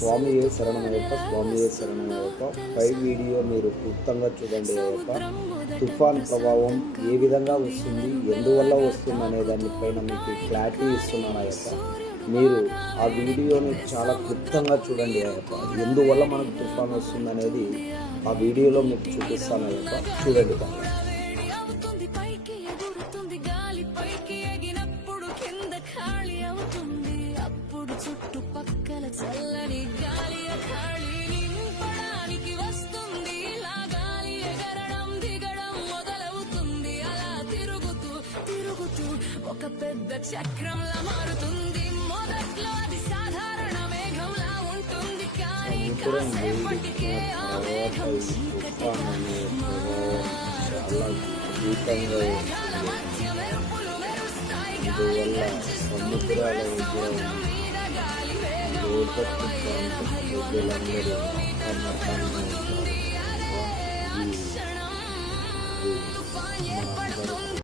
స్వామియే శరణమయ్యప్ప, స్వామియే శరణమయ్యప్ప. పై వీడియో మీరు క్లుప్తంగా చూడండి అయ్యప్ప. తుఫాన్ ప్రభావం ఏ విధంగా వస్తుంది, ఎందువల్ల వస్తుంది అనే దానిపైన మీకు క్లారిటీ ఇస్తున్నాను అయ్యప్ప. మీరు ఆ వీడియోని చాలా క్లుప్తంగా చూడండి అయ్యప్ప. ఎందువల్ల మనకు తుఫాన్ వస్తుంది అనేది ఆ వీడియోలో మీకు చూపిస్తాను అయ్యప్ప. చూడండి బాగా. చుట్టుపక్కల చల్లని గాలి ఖాళీ నింపడానికి వస్తుంది, ఇలా గాలి ఎగరడం దిగడం మొదలవుతుంది. అలా తిరుగుతూ తిరుగుతూ ఒక పెద్ద చక్రంలా మారుతుంది. మొదట్లో అది సాధారణ మేఘంలా ఉంటుంది, కానీ కాసేపటికే ఆ మేఘం చీకటి మేఘాల మధ్య మెరుపులు మెరుస్తాయి. గాలి గర్జిస్తుంది, సముద్రం మీద గాలి వేగం భయం కిలోమీటర్ల ఉంటుంది. అదే ఆ క్షణం తుఫాన్